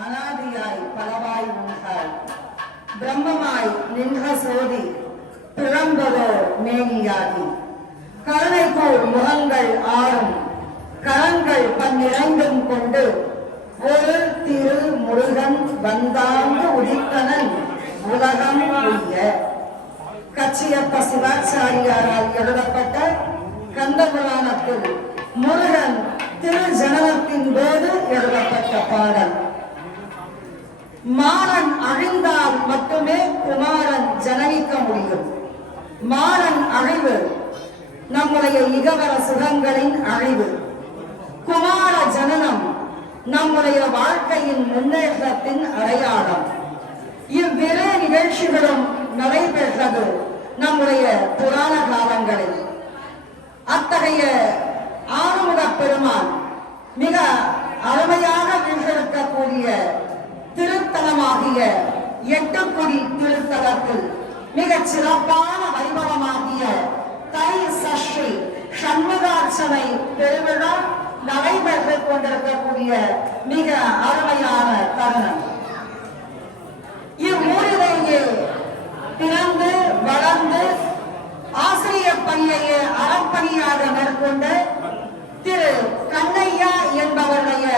அனாதியாய் பலவாய் உண்டாய் பிரம்மமாய் நின்ற சோதி பிறம்பதோ மேனியாகி கருணைப்போர் முகங்கள் ஆறும் கரங்கள் பன்னிரண்டும் கொண்டு ஒரு திரு முருகன் வந்தாங்கு உதித்தனன் உலகம் உய்ய. கச்சியப்ப சிவாச்சாரியாரால் எழுதப்பட்ட கந்தபுராணத்தில் முருகன் திரு ஜனனத்தின் போது எழுதப்பட்ட பாடல். மாறன் அழிந்தால் மட்டுமே குமாரன் ஜனனிக்க முடியும். மாறன் அழிவு நம்முடைய இகவர சுகங்களின் அழிவு. குமார ஜனனம் நம்முடைய வாழ்க்கையின் முன்னேற்றத்தின் அடையாளம். இவ்விரு நிகழ்ச்சிகளும் நடைபெற்றது நம்முடைய புராண காலங்களில். அத்தகைய ஆறுமுக பெருமான் மிக அருமையாக வீழ்ந்திருக்கக்கூடிய திருத்தலமாகிய எட்டுக்குடி திருத்தலத்தில் மிகச் சிறப்பான வைபவமாகிய தை சஷ்டி சண்முகார்ச்சனை பெருவிழா நடைபெற்றுக் கொண்டிருக்கக்கூடிய மிக அருமையான தருணம். இவ்வூரிலேயே பிறந்து வளர்ந்து ஆசிரியர் பணியையே அறப்பணியாக மேற்கொண்ட திரு கண்ணையா என்பவருடைய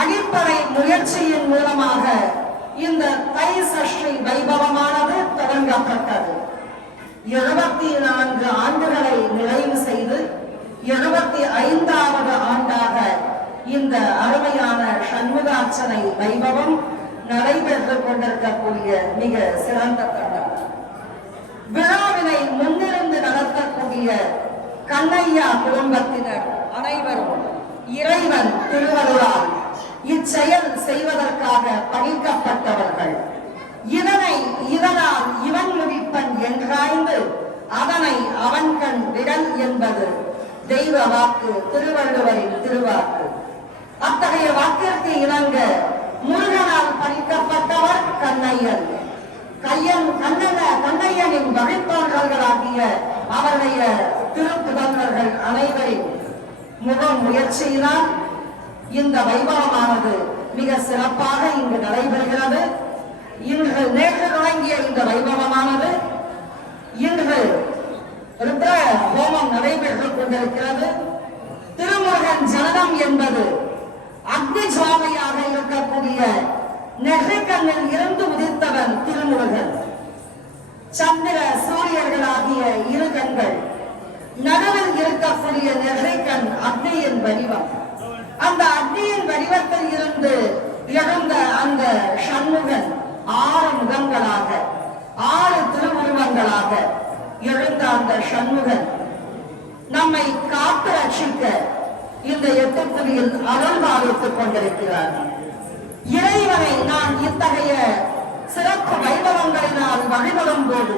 அடிப்படை முயற்சியின் மூலமாக இந்த தை சஷ்டி வைபவமானது தொடங்கப்பட்டது. 74 ஆண்டுகளை நிறைவு செய்து 75வது ஆண்டாக இந்த அருமையான சண்முகார்ச்சனை வைபவம் நடைபெற்றுக் கொண்டிருக்கக்கூடிய மிக சிறந்த தருணம். விழாவினை முன்னிருந்து நடத்தக்கூடிய கண்ணையா குடும்பத்தினர் அனைவரும் இறைவன் திருவருளால் இச்செயல் செய்வதற்காக பணிக்கப்பட்டவர்கள். இதனால் இவன் முடிப்பன் என்றாய்ந்து அதனை அவன் கண் விடல் என்பது தெய்வ வாக்கு, திருவள்ளுவரின் திருவாக்கு. அத்தகைய வாக்கிற்கு இணங்க முருகனால் பணிக்கப்பட்டவர் கண்ணையன். கண்ணையனின் வழித்தோன்றல்களாகிய அவருடைய திருப்புதல்வர்கள் அனைவரின் முயற்சியினால் இந்த வைபவமானது மிக சிறப்பாக இங்கு நடைபெறுகிறது. நேற்று தொடங்கிய இந்த வைபவமானது இன்று ருத்ர ஹோமம் நடைபெற்றுக் கொண்டிருக்கிறது. திருமுருகன் ஜனனம் என்பது அக்னி சுவாமியாக இருக்கக்கூடிய நெற்றிக்கண்ணில் இருந்து உதித்தவன் திருமுருகன். சந்திர சூரியர்களாகிய இரு கண்கள், நடுவில் இருக்கக்கூடிய நெற்றிக்கண் அக்னியின் வடிவம். அந்த அக்னியின் வடிவத்தில் இருந்து எழுந்த அந்த சண்முகன் 6 முகங்களாக 6 திருவுருவங்களாக எழுந்த அந்த சண்முகன் நம்மை காத்து ரட்சிக்க இந்த எட்டுக்குடியில் அருள் பாலித்துக் கொண்டிருக்கிறார். இறைவனை நான் இத்தகைய சிறப்பு வைபவங்களினால் வழிபடும் போது,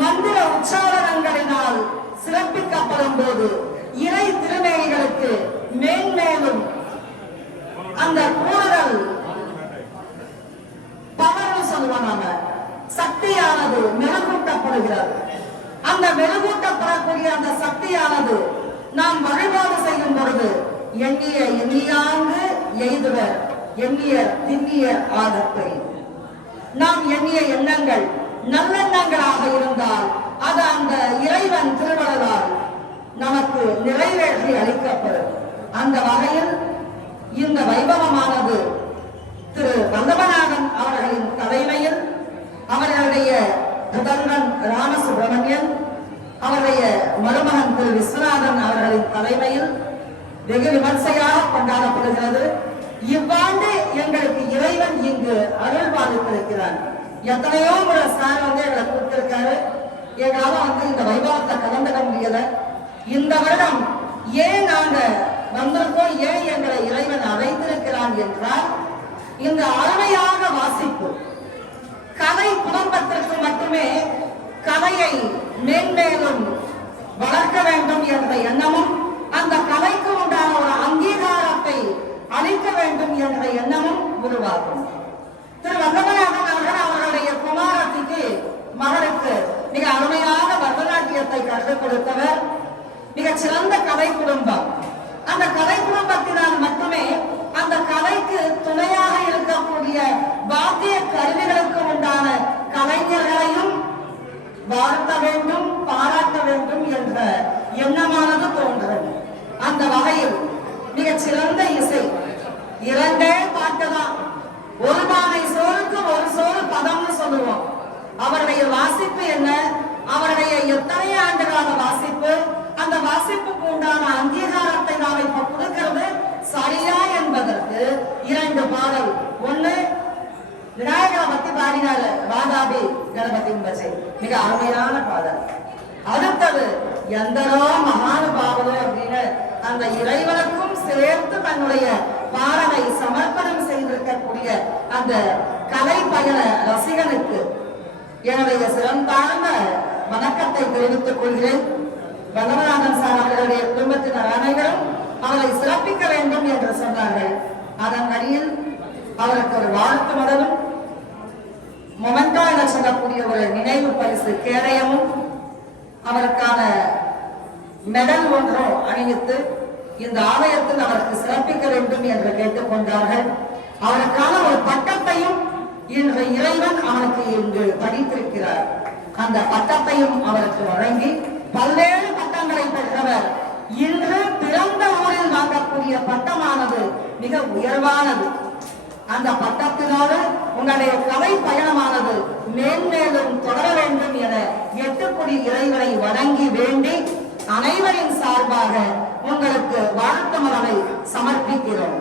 மந்திர உச்சாரணங்களினால் சிறப்பிக்கப்படும் போது இறை திருமேனிகளுக்கு மேன்மேலும் அந்த கூடுதல் பவர் சொல்லுவாங்க, சக்தியானது மெருகூட்டப்படுகிறது. அந்த மெருகூட்டப்படக்கூடிய அந்த சக்தியானது நாம் வழிபாடு செய்யும் பொழுது எண்ணியாங்கு எய்துவர் எண்ணிய திண்ணிய ஆதத்தை. நாம் எண்ணிய எண்ணங்கள் நல்லெண்ணங்களாக இருந்தால் அது அந்த இறைவன் திருவருளால் நமக்கு நிறைவேற்றி அளிக்கப்படும். அந்த வகையில் இந்த வைபவமானது திரு வல்லபநாதன் அவர்களின் தலைமையில், அவர்களுடைய முதல்வன் ராமசுப்பிரமணியன், அவருடைய மருமகன் திரு விஸ்வநாதன் அவர்களின் தலைமையில் வெகு விமர்சையாக கொண்டாடப்படுகிறது. இவ்வாண்டு எங்களுக்கு இறைவன் இங்கு அருள் பாலித்திருக்கிறார். எத்தனையோ முறை சார் எங்களை கொடுத்திருக்காரு. எங்களால இந்த வைபவத்தை கலந்துட முடியல. இந்த வருடம் ஏன் நாங்க வந்திருக்கோம், ஏன் எங்களை இறைவன் அழைத்திருக்கிறான் என்றால், இந்த அருமையாக வாசிப்பு கலை குடும்பத்திற்கு மட்டுமே கலையை மேன்மேலும் வளர்க்க வேண்டும் என்ற எண்ணமும், அந்த கலைக்கு உண்டான ஒரு அங்கீகாரத்தை அளிக்க வேண்டும் என்ற எண்ணமும் உருவாகும். திரு வல்லபநாதன் அவர்கள் அவர்களுடைய குமாரத்திற்கு மகளுக்கு மிக அருமையாக பரதநாட்டியத்தை கற்றுக் கொடுத்தவர். மிக சிறந்த கலை குடும்பம். அந்த கலை குடும்பத்தினால் மட்டுமே அந்த கலைக்கு ஒரு பானை சோறுக்கு ஒரு சோறு பதம்னு சொல்லுவோம். அவருடைய வாசிப்பு என்ன, அவருடைய எத்தனை ஆண்டுகால வாசிப்பு, அந்த வாசிப்புக்கு உண்டான அங்கீகாரத்தை நாம் இப்ப கொடுக்கிறது சரியா என்பதற்கு இரண்டு பாடல். ஒண்ணு விநாயகரை பத்தி பாடினார் வாதாபி கணபதி பச்சை, மிக அருமையான பாடல். அடுத்தது எந்தரோ மகானுபாவலோ அப்படின்னு அந்த இறைவனுக்கும் சேர்த்து தன்னுடைய பாடலை சமர்ப்பணம் செய்திருக்கக்கூடிய அந்த கலை பயண ரசிகனுக்கு என்னுடைய சிறந்தாழ்ந்த வணக்கத்தை தெரிவித்துக் கொள்கிறேன். பகவநாதன் சார் அவர்களுடைய குடும்பத்தினர் அனைவரும் அவரை சிறப்பிக்க வேண்டும் என்று சொன்னார்கள். அதன் அடியில் அவருக்கு ஒரு வாழ்த்து மடலும் மொமெண்டோ என சொல்லக்கூடிய ஒரு நினைவு பரிசு கேடயமும் அவருக்கான மெடல் ஒன்றும் அணிவித்து இந்த ஆலயத்தில் அவருக்கு சிறப்பிக்க வேண்டும் என்று கேட்டுக்கொண்டார்கள். அவருக்கான ஒரு பட்டத்தையும் இன்று இறைவன் அவனுக்கு இங்கு படித்திருக்கிறார். அந்த பட்டத்தையும் அவருக்கு வழங்கி பல்வேறு பட்டங்களை பெற்றவர். இன்று பிறந்த ஊரில் வாங்கக்கூடிய பட்டமானது மிக உயர்வானது. அந்த பட்டத்தினோடு உங்களுடைய கலை பயணமானது மேன்மேலும் தொடர வேண்டும் என 8 கோடி இறைவனை வணங்கி வேண்டி அனைவரின் சார்பாக உங்களுக்கு வாழ்த்து மலரை சமர்ப்பிக்கிறோம்.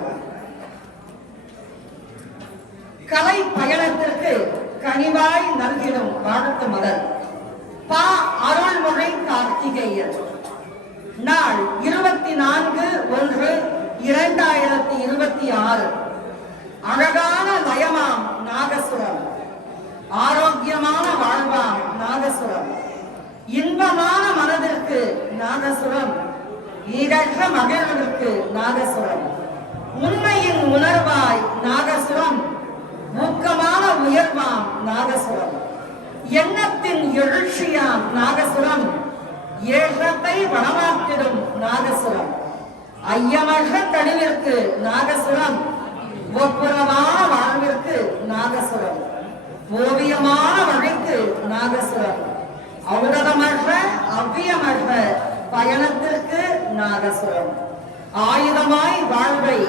கலை பயணத்திற்கு கனிவாய் நல்கிடும் வாழ்த்து மலர் பா. அருள்மொழி கார்த்திகேயன். நாள் 24/1/2026. அழகான லயமாம் நாகசுரம், ஆரோக்கியமான வாழ்வாம் நாகசுரம், இன்பமான மனதிற்கு நாகசுரம், ஈரற்ற மகிழ்விற்கு நாகசுரம், உண்மையின் உணர்வாய் நாகசுரம், ஊக்கமான உயர்வாம் நாகசுரம், எண்ணத்தின் எழுச்சியாம் நாகசுரம், ஏற்றத்தை வளமாக்கிடும் நாகசுரம், ஐயமற்ற தெளிவிற்கு நாகசுரம், ஒப்புரவான வாழ்விற்கு நாகசுரம், ஓவியமான வழிக்கு நாகசுரம், ஔடதமற்ற அவ்வியமற்ற பயணத்திற்கு நாகசுரம், ஆயுதமாய் வாழ்வை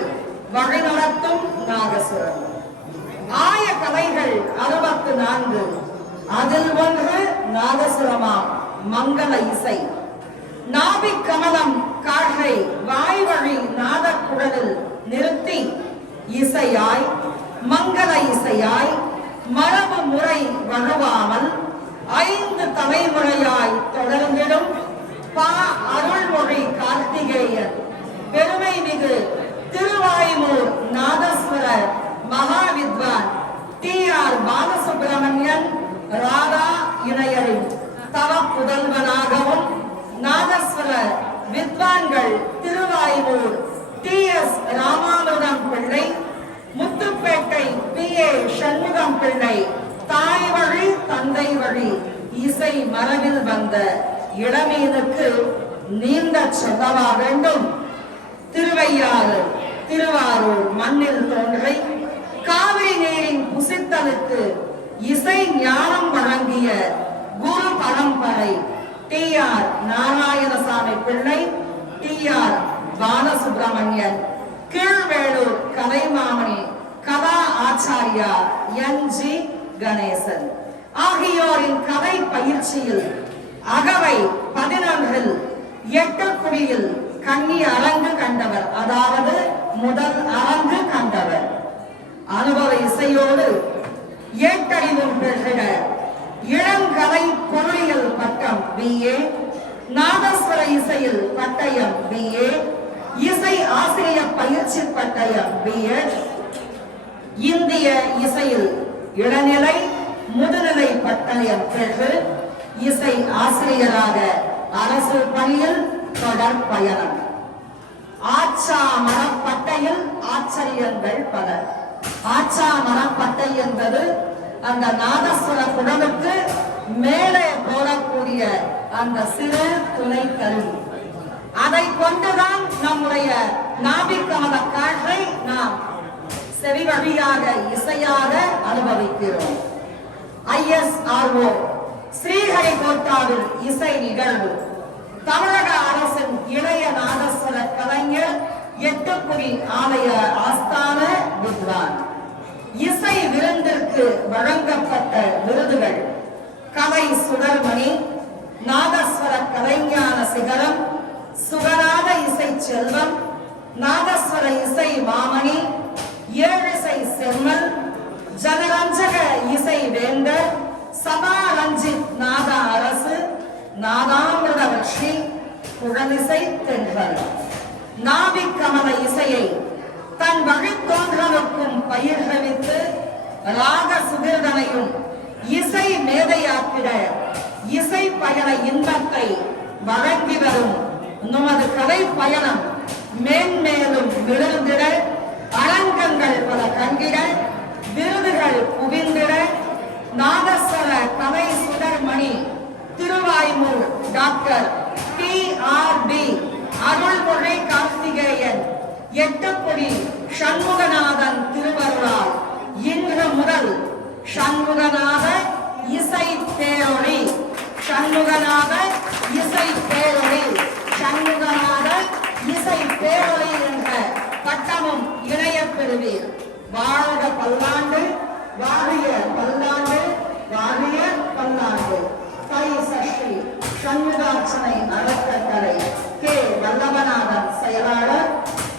வழிநடத்தும் நாகசுரம். ஆய கலைகள் 64, அதில் ஒன்று நாகசுரமாம் மங்கள இசை. நாபிக் கமலம் காற்றை வாய்வழி நாதக்குழலில் நிறுத்தி இசையாய் மங்கள இசையாய் மரபு முறை வழுவாமல் 5 தலைமுறையாய் தொடர்ந்திடும் பா. அருள்மொழி கார்த்திகேயன் பெருமை மிகு திருவாய்மூர் நாதஸ்வர மகாவித்வான் டி.ஆர். பாலசுப்பிரமணியன் ராதா இணையரின் தவ புதல்வனாகவும் நாதஸ்வர வித்வான்கள் திருவாய்மூர் டி.எஸ். ராமானுஜம் பிள்ளை, முத்துப்பேட்டை பி.ஏ. சண்முகம் பிள்ளை தாய் வழி தந்தை வழி இசை மரபில் வந்த இளமீனுக்கு நீண்ட சொல்லவா வேண்டும். திருவையாறு திருவாரூர் மண்ணில் தோன்றி காவிரி நீரின் புசித்தலுக்கு இசை ஞானம் வழங்கிய குரு பரம்பரை டி.ஆர். நாராயணசாமி பிள்ளை, டி.ஆர். பாலசுப்பிரமணியன், கீழ்வேளூர் கலைமாமணி கலா ஆச்சாரியா என்.ஜி. கணேசன் ஆகியோரின் கலை பயிற்சியில் அகவை 11 8 குடியில் கன்னி அரங்கு கண்டவர், அதாவது முதல் அரங்கு கண்டவர். அனுபவ இசையோடு ஏட்டறிவும் பெற்ற இளங்கலை பொருளியல் பட்டம் B.A., நாதஸ்வர இசையில் பட்டயம் B.A., இசை ஆசிரியர் பயிற்சி பட்டயம் B.Ed, இந்திய இசையில் இளநிலை முதுநிலை பட்டயம் பெற்று இசை ஆசிரியராக அரசு பணியில் தொடர் பயணம். ஆச்சா மரப்பட்டையில் ஆச்சரியங்கள் பல. ஆச்சா மரப்பட்டை என்பது அந்த நாதஸ்வர குடலுக்கு மேலே போடக்கூடிய அந்த சிறு துணை கருவி. அதை கொண்டுதான் நம்முடைய நாபிக்கமல காற்றை நாம் செவி வழியாக இசையாக அனுபவிக்கிறோம். ISRO ஸ்ரீஹரிகோட்டாவில் இசை நிகழ்வு. தமிழக அரசின் இளைய நாதஸ்வர கலைஞர் 8 குடி ஆலய ஆஸ்தான வித்வான் இசை விருந்திற்கு வழங்கப்பட்ட விருதுகள்: கலை சுடர்மணி, நாதஸ்வர கலைஞான சிகரம், சுகராத இசை செல்வம், நாதஸ்வர இசை மாமணி, ஏழிசை செம்மல், ஜனரஞ்சக இசை வேந்தர், சபா ரஞ்சித் நாத அரசு, நாதாமிருத லட்சுமி, குழலிசை தென்றல். நாவிக்கமல இசையை தன் வழித்தோன்றலுக்கும் பயிர்வித்து ராக சுகிர்தனையும் இசை மேதையாக்கிட இசை பயண இன்பத்தை வழங்கி வரும் நமது கலை பயணம் மேன்மேலும் விழுந்திட, அரங்கங்கள் பல கண்டிட, விருதுகள் குவிந்திட, நாதஸ்வர கலை சுடர்மணி திருவாய்மூர் டாக்டர் PRB அருள்மொழி கார்த்திகேயன் எட்டுக்குடி சண்முகநாதன் திருவருளால் இன்று முதல் சண்முகநாத இசை பேரொளி, சண்முகநாத இசை பேரொளி, சண்முகநாத இசை பேரொளி என்ற பட்டமும் இணையப் பெறுவீர். வாழ்க பல்லாண்டு, வாழிய பல்லாண்டு, வாழிய பல்லாண்டு. தை சஷ்டி சண்முகார்ச்சனை அறக்கட்டளை கே. வல்லபநாதன் செயலாளர்,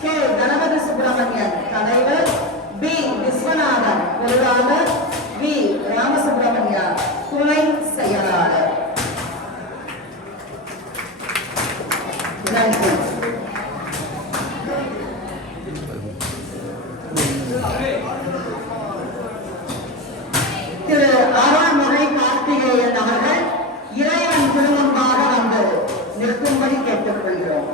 கே. கணபதி சுப்பிரமணியன் தலைவர், பி. விஸ்வநாதன் பொருளாளர், வி. ராமசுப்பிரமணியா துணை செயலாளர். நன்றி. திரு அருள்மொழி கார்த்திகேயன் அவர்கள் இறைவன் திருமுன்பாக வந்து நிற்கும்படி கேட்டுக்கொள்கிறோம்.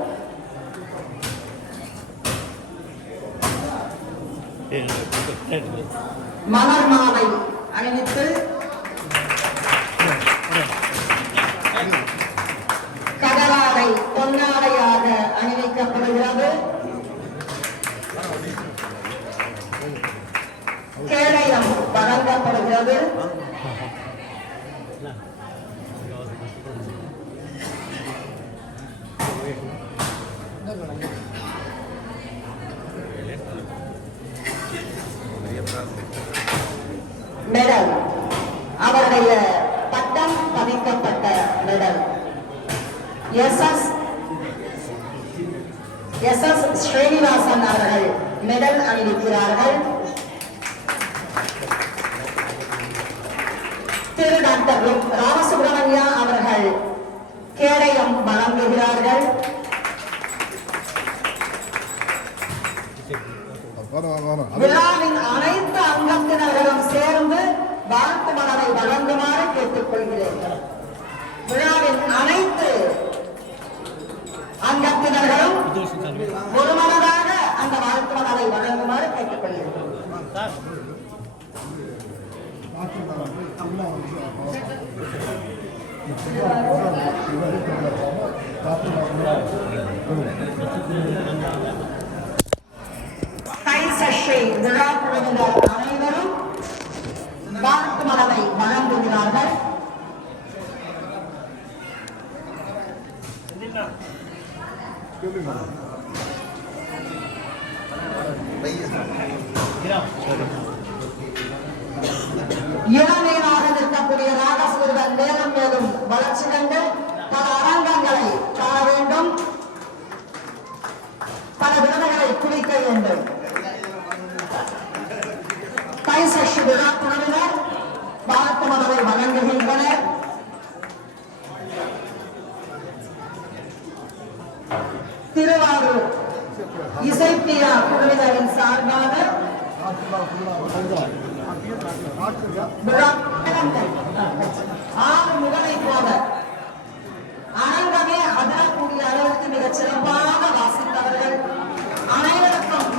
மலர் மாலை அணிவித்து கடலாடை பொன்னாடையாக அணிவிக்கப்படுகிறது. கேடயம் வழங்கப்படுகிறது. மெடல், அவருடைய பட்டம் பதிக்கப்பட்ட மெடல். எஸ்.எஸ். ஸ்ரீனிவாசன் அவர்கள் மெடல் அணிவிக்கிறார்கள். திரு டாக்டர் ராமசுப்பிரமணியா அவர்கள் கேடயம் வழங்குகிறார்கள். விழாவின் அனைத்து அங்கத்தினர்களும் சேர்ந்து வாழ்த்து மலரை வழங்குமாறு கேட்டுக்கொள்கிறேன். விழாவின் அனைத்து அங்கத்தினர்களும் ஒருமனதாக அந்த வாழ்த்து மலரை வழங்குமாறு கேட்டுக்கொள்கிறேன். தை சஷ்டி விழா குழுவினர் அனைவரும் வாழ்த்து மலரை வழங்குகிறார்கள். இளநீராக நிற்கக்கூடிய ராகசுதன் மேலும் மேலும் வளர்ச்சி கண்டு பல அரங்கங்களை காண வேண்டும், பல விருதுகளை குவிக்க வேண்டும். தை சஷ்டி விழா குழுவினர் வாழ்த்து மலரை வழங்குகின்றனர். திருவாரூர் இசைப்பியா குழுவினரின் சார்பாக ஆறு முகலை போல அரங்கமே அதிரக்கூடிய அளவுக்கு மிகச் சிறப்பாக வாசித்தவர்கள் அனைவருக்கும்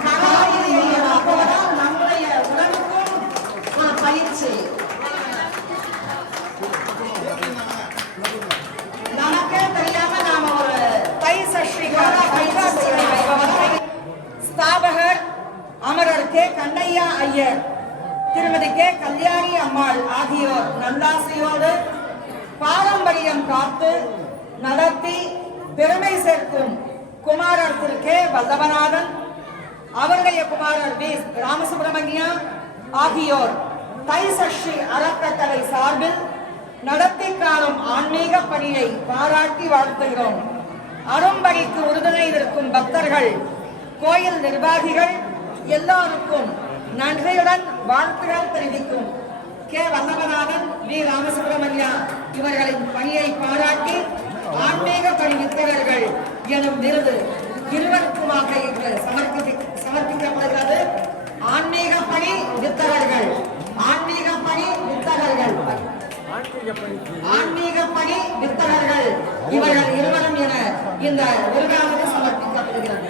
அப்போதான் நம்முடைய உடலுக்கும் ஒரு பயிற்சி. நமக்கே தெரியாம நாம ஒரு தை சஷ்டிக்கான பயிற்சி ஸ்தாபகர் அமரர் கே. கண்ணையா ஐயர், திருமதி கே. கல்யாணி அம்மாள் ஆகியோர் நல்லாசையோடு பாரம்பரியம் காத்து நடத்தி பெருமை சேர்க்கும் குமாரர் திரு கே. வல்லபநாதன், அவருடைய குமாரர் வி. ராமசுப்பிரமணியா, ஆகியோர் தைசஸ்ரீ அறக்கட்டளை சார்பில் நடத்தி காணும் ஆன்மீக பணியை பாராட்டி வாழ்த்துகிறோம். அரும்பணிக்கு உறுதுணை நிற்கும் பக்தர்கள், கோயில் நிர்வாகிகள் எல்லோருக்கும் நன்றியுடன் வாழ்த்துகள் தெரிவிக்கும் கே. வல்லவநாதன், வி. ராமசுப்பிரமணியா இவர்களின் பணியை பாராட்டி ஆன்மீக பணி வித்தகர்கள் எனும் விருது இருவருக்குமாக இன்று சமர்ப்பிக்கப்படுகிறது. ஆன்மீக பணி வித்தகர்கள், ஆன்மீக பணி வித்தகர்கள், ஆன்மீக பணி வித்தகர்கள் இவர்கள் இருவரும் என இந்த விருதானது சமர்ப்பிக்கப்படுகிறது.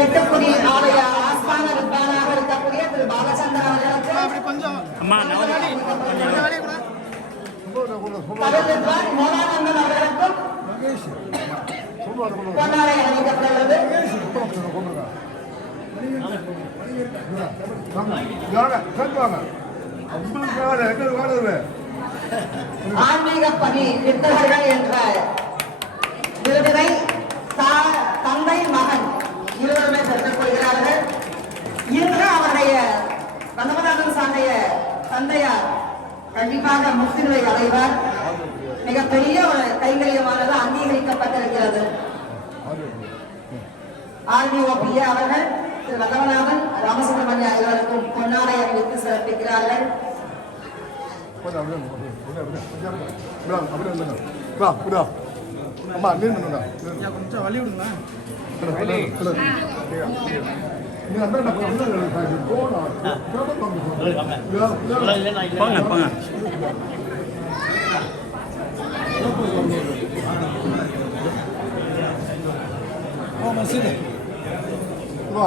எட்டுக்குடி ஆலய ஆஸ்தான வித்வானாக இருக்கக்கூடிய திரு பாலச்சந்திரன் அவர்களுக்கு தமிழ் வித்வான் மோதானந்தன் அவர்களுக்கும் பொன்னாடை அணிவிக்கப்படுகிறது. ஆன்மீக பணி வித்தகர்கள் என்ற விருதினை தந்தை மகன் இருவருமே பெற்றுக் கொள்கிறார்கள். இன்று அவருடைய வல்லவநாதன் சார்டைய தந்தையார் கண்டிப்பாக முக்திநிலை அடைவார். மிகப்பெரிய ஒரு கைங்கரியமானது அங்கீகரிக்கப்பட்டிருக்கிறது. RDOPA அவர்கள் திரு வல்லவநாதன், ராமசுப்பிரமணியா இருவருக்கும் பொன்னாடை அணிவித்து சிறப்பிக்கிறார்கள். கொஞ்சம் வழி விடுங்க. போங்க போங்க. வா